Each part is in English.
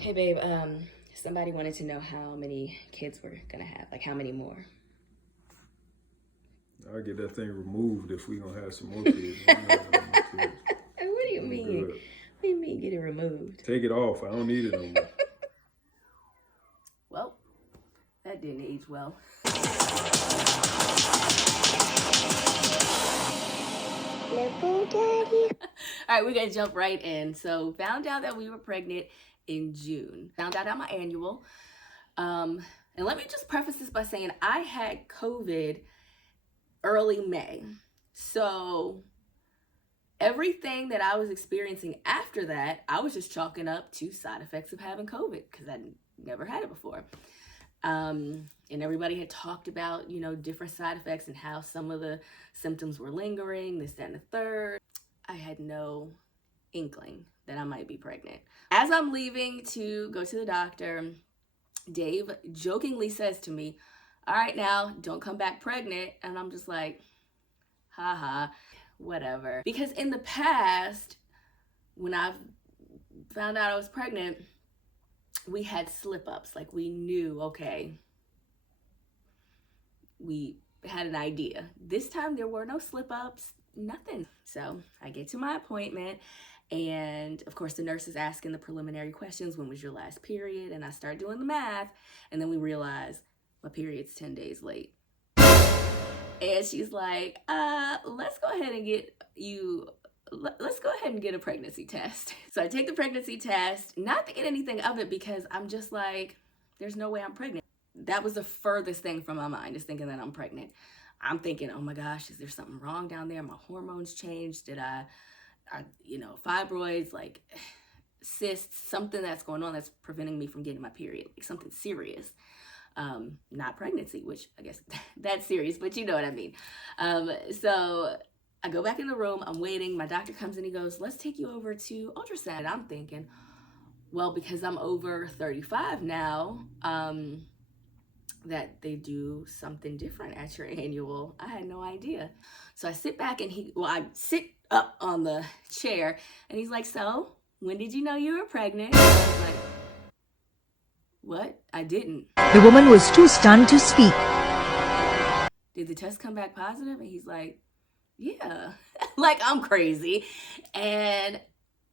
Hey babe, somebody wanted to know how many kids we're gonna have, like how many more. I'll get that thing removed if we gonna have some more kids. I don't have no more kids. What do you I'm mean? good. What do you mean get it removed? Take it off. I don't need it no more. Well, that didn't age well. Nipple daddy. All right, we're gonna jump right in. So found out that we were pregnant in June. Found out on my annual. And let me just preface this by saying I had COVID early May. So everything that I was experiencing after that, I was just chalking up to side effects of having COVID because I never had it before. And everybody had talked about, different side effects and how some of the symptoms were lingering, this, that, and the third. I had no inkling that I might be pregnant. As I'm leaving to go to the doctor, Dave jokingly says to me, "All right, now don't come back pregnant." And I'm just like, haha, whatever. Because in the past, when I've found out I was pregnant, we had slip ups. Like we knew, okay, we had an idea. This time there were no slip ups, nothing. So I get to my appointment, and of course the nurse is asking the preliminary questions. When was your last period? And I start doing the math, and then we realize my period's 10 days late. And she's like, let's go ahead and get a pregnancy test. So I take the pregnancy test, not thinking anything of it because I'm just like, there's no way I'm pregnant. That was the furthest thing from my mind, is thinking that I'm pregnant. I'm thinking, oh my gosh, is there something wrong down there? My hormones changed. Did I fibroids, like cysts, something that's going on that's preventing me from getting my period, like something serious. Not pregnancy, which I guess that's serious, but you know what I mean. So I go back in the room, I'm waiting. My doctor comes in, he goes, "Let's take you over to ultrasound." And I'm thinking, well, because I'm over 35 now, that they do something different at your annual. I had no idea. So I sit back and I sit up on the chair and he's like, "So, when did you know you were pregnant?" And I was like, "What? I didn't." The woman was too stunned to speak. "Did the test come back positive?" And he's like, "Yeah." Like I'm crazy. And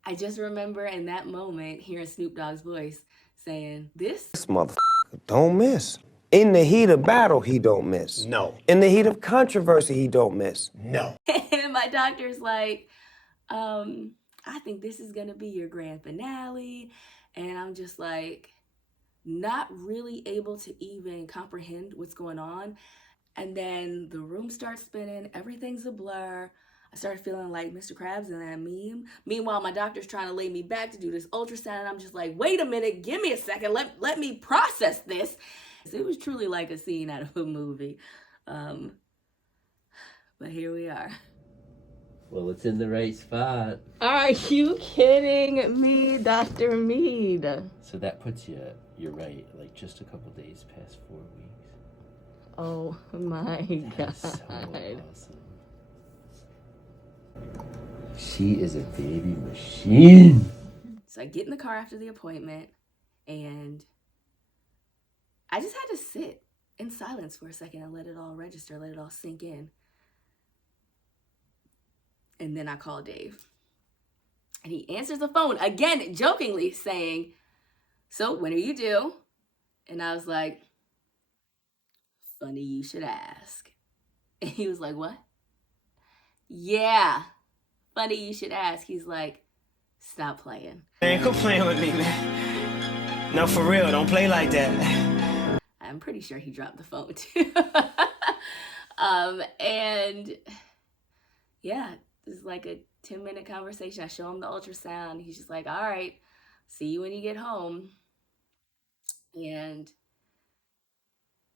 I just remember in that moment hearing Snoop Dogg's voice saying, "This Motherfucker don't miss. In the heat of battle, he don't miss. No. In the heat of controversy, he don't miss. No. And my doctor's like, "I think this is gonna be your grand finale." And I'm just like, not really able to even comprehend what's going on. And then the room starts spinning, everything's a blur. I started feeling like Mr. Krabs in that meme. Meanwhile, my doctor's trying to lay me back to do this ultrasound, and I'm just like, wait a minute, give me a second, let me process this. It was truly like a scene out of a movie. But here we are. Well, it's in the right spot. Are you kidding me, Dr. Mead? So that puts you, you're right, like just a couple days past 4 weeks. Oh my That's so God. awesome. She is a baby machine. So I get in the car after the appointment, and I just had to sit in silence for a second and let it all register, let it all sink in. And then I call Dave. And he answers the phone, again, jokingly saying, "So when are you due?" And I was like, "Funny you should ask." And he was like, "What?" "Yeah, funny you should ask." He's like, "Stop playing." Man, quit playing with me, man. No, for real, don't play like that. I'm pretty sure he dropped the phone too. And yeah, this is like a 10-minute conversation. I show him the ultrasound. He's just like, "All right, see you when you get home." And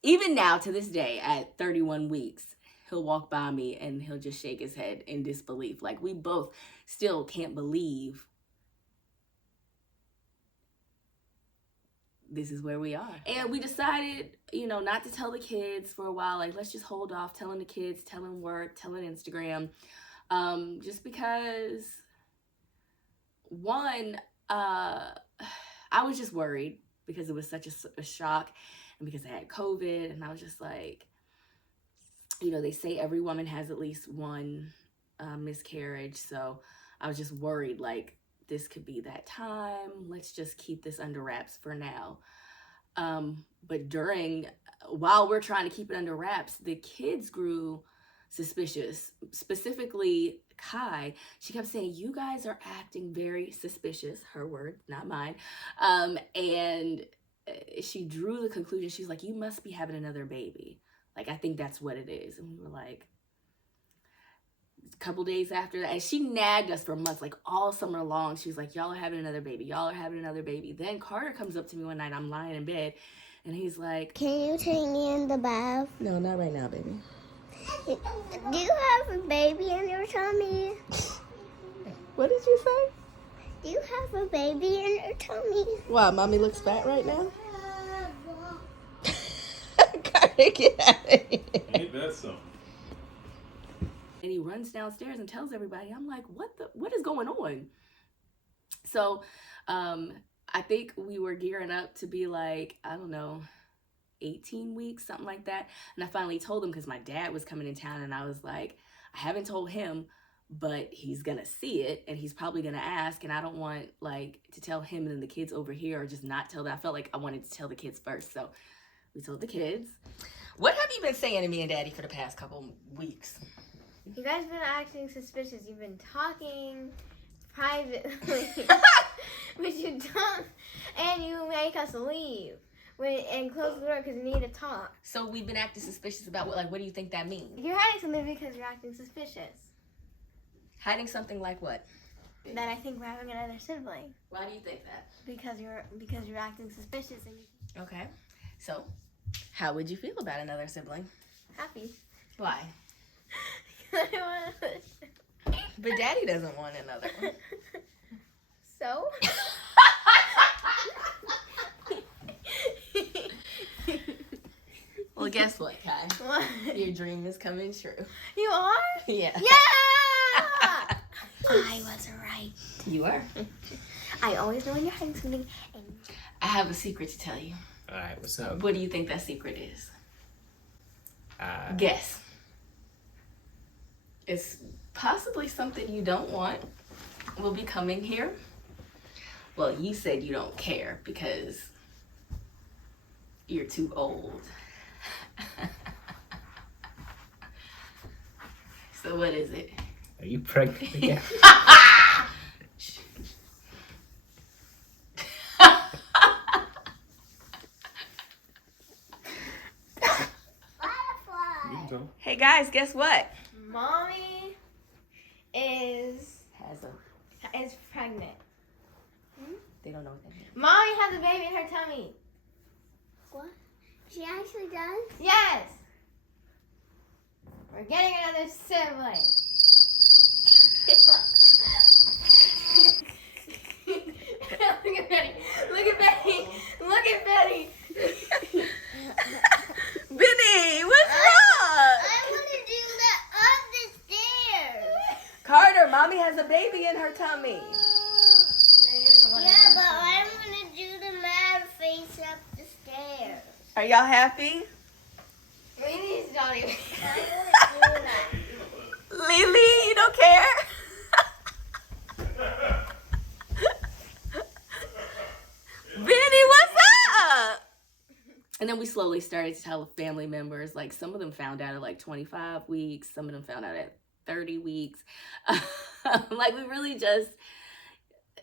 even now, to this day, at 31 weeks, he'll walk by me and he'll just shake his head in disbelief. Like we both still can't believe this is where we are. And we decided, not to tell the kids for a while. Like, let's just hold off telling the kids, telling work, telling Instagram. Just because, one, I was just worried because it was such a shock, and because I had COVID, and I was just like, you know, they say every woman has at least one miscarriage, so I was just worried, like, this could be that time. Let's just keep this under wraps for now. But while we're trying to keep it under wraps, the kids grew suspicious. Specifically, Kai, she kept saying, you guys are acting very suspicious, her word, not mine. And she drew the conclusion, she's like, you must be having another baby. Like, I think that's what it is. And we were like, a couple days after that, and she nagged us for months, like all summer long. She was like, y'all are having another baby. Y'all are having another baby. Then Carter comes up to me one night, I'm lying in bed, and he's like, can you take me in the bath? no, not right now, baby. Do you have a baby in your tummy? What did you say? Do you have a baby in your tummy? Wow, mommy looks fat right now? Carter, get out of here. Ain't that something? And he runs downstairs and tells everybody. I'm like, what is going on? So I think we were gearing up to be like, I don't know, 18 weeks, something like that. And I finally told him, because my dad was coming in town, and I was like, I haven't told him, but he's gonna see it and he's probably gonna ask, and I don't want like to tell him and then the kids over here, or just not tell them. I felt like I wanted to tell the kids first. So we told the kids. What have you been saying to me and Daddy for the past couple weeks? You guys been acting suspicious. You've been talking privately, but you don't, and you make us leave and close the door because you need to talk. So we've been acting suspicious about what do you think that means? You're hiding something because you're acting suspicious. Hiding something like what? That I think we're having another sibling. Why do you think that? Because you're acting suspicious and you Okay. So how would you feel about another sibling? happy. Why? I want But Daddy doesn't want another one. So? Well, guess what, Kai? What? Your dream is coming true. You are? Yeah. Yeah! I was right. You are. I always know when you're hiding something. And I have a secret to tell you. All right, what's up? What do you think that secret is? Guess. It's possibly something you don't want will be coming here. Well, you said you don't care because you're too old. So what is it? Are you pregnant again? You can tell. Hey guys, guess what? Mommy is Has pregnant. they don't know what that means. Mommy has a baby in her tummy. What? She actually does? Yes. We're getting another sibling. Look at Betty. Look at Betty. Look at Betty. Benny, what's wrong? I want to do that up the stairs. Carter, mommy has a baby in her tummy. Yeah, but I want to do the mad face up the stairs. Are y'all happy? We need to not even. I want to do that. Lily, you don't care? Benny, what's up? And then we slowly started to tell family members. Like, some of them found out at like 25 weeks. Some of them found out at 30 weeks. Like, we really just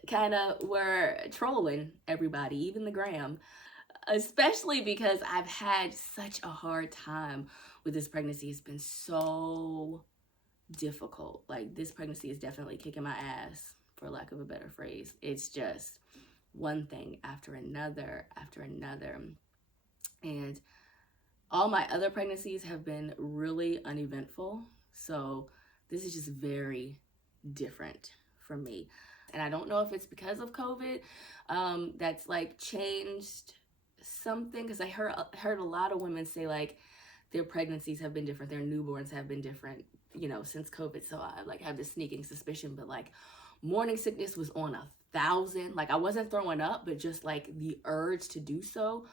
kind of were trolling everybody, even the gram. Especially because I've had such a hard time with this pregnancy. It's been so difficult. Like, this pregnancy is definitely kicking my ass, for lack of a better phrase. It's just one thing after another after another. And all my other pregnancies have been really uneventful. So this is just very different for me. And I don't know if it's because of COVID that's like changed something, because I heard a lot of women say like their pregnancies have been different, their newborns have been different, you know, since COVID. So I like have this sneaking suspicion, but like morning sickness was on a 1,000. Like I wasn't throwing up, but just like the urge to do so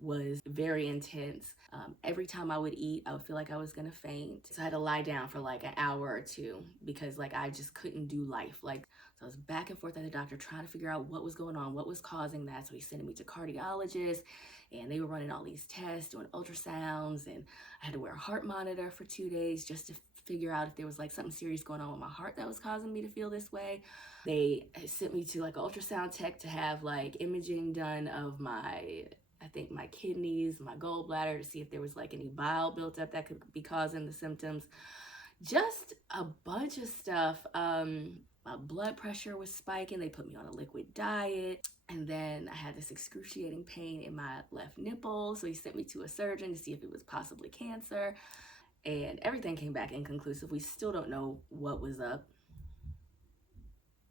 was very intense. Every time I would eat, I would feel like I was gonna faint. So I had to lie down for like an hour or two because like I just couldn't do life. Like, so I was back and forth at the doctor trying to figure out what was going on, what was causing that. So he's sending me to cardiologists, and they were running all these tests, doing ultrasounds, and I had to wear a heart monitor for 2 days just to figure out if there was like something serious going on with my heart that was causing me to feel this way. They sent me to like an ultrasound tech to have like imaging done of I think my kidneys, my gallbladder, to see if there was like any bile built up that could be causing the symptoms. Just a bunch of stuff. My blood pressure was spiking. They put me on a liquid diet. And then I had this excruciating pain in my left nipple. So he sent me to a surgeon to see if it was possibly cancer. And everything came back inconclusive. We still don't know what was up.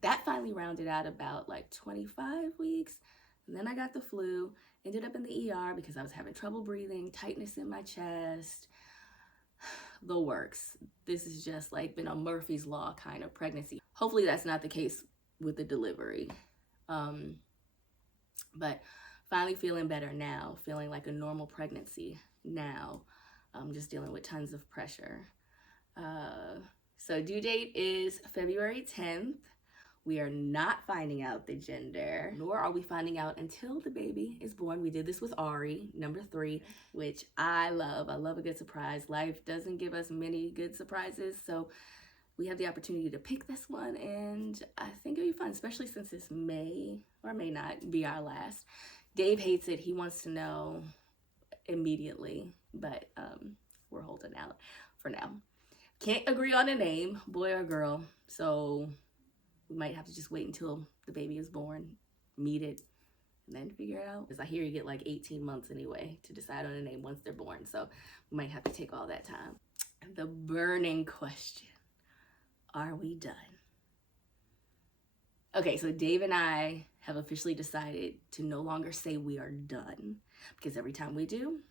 That finally rounded out about like 25 weeks. And then I got the flu. Ended up in the ER because I was having trouble breathing, tightness in my chest, the works. This has just like been a Murphy's Law kind of pregnancy. Hopefully that's not the case with the delivery. But finally feeling better now, feeling like a normal pregnancy now. Just dealing with tons of pressure. So due date is February 10th. We are not finding out the gender, nor are we finding out until the baby is born. We did this with Ari, number 3, which I love. I love a good surprise. Life doesn't give us many good surprises, so we have the opportunity to pick this one, and I think it'll be fun, especially since this may or may not be our last. Dave hates it. He wants to know immediately, but we're holding out for now. Can't agree on a name, boy or girl, so we might have to just wait until the baby is born, meet it, and then figure it out. Because I hear you get like 18 months anyway to decide on a name once they're born. So we might have to take all that time. The burning question, are we done? Okay, so Dave and I have officially decided to no longer say we are done. Because every time we do,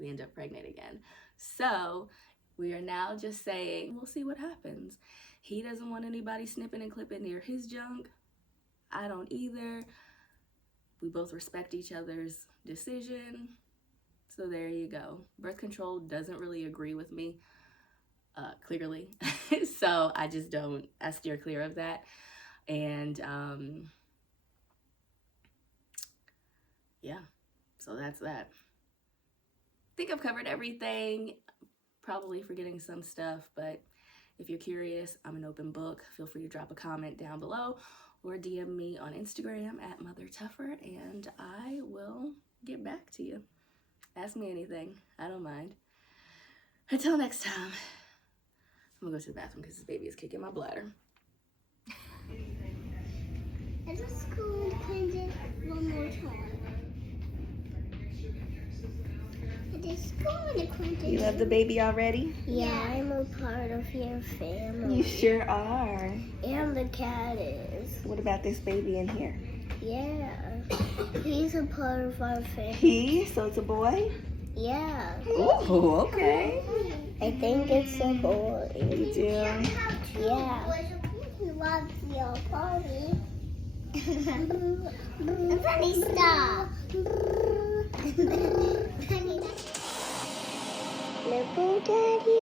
we end up pregnant again. So we are now just saying, we'll see what happens. He doesn't want anybody snipping and clipping near his junk. I don't either. We both respect each other's decision. So there you go. Birth control doesn't really agree with me, clearly. So I just don't, I steer clear of that. And yeah, so that's that. I think I've covered everything, probably forgetting some stuff, but if you're curious, I'm an open book. Feel free to drop a comment down below or DM me on Instagram at Mother Tufford, and I will get back to you. Ask me anything. I don't mind. Until next time, I'm gonna go to the bathroom because this baby is kicking my bladder. I just go and cleanse it one more time. You love the baby already? Yeah, I'm a part of your family. You sure are. And the cat is. What about this baby in here? Yeah. He's a part of our family. He? So it's a boy? Yeah. Ooh, okay. I think it's a boy. You do? Yeah. Love your party. Funny stuff. Little daddy.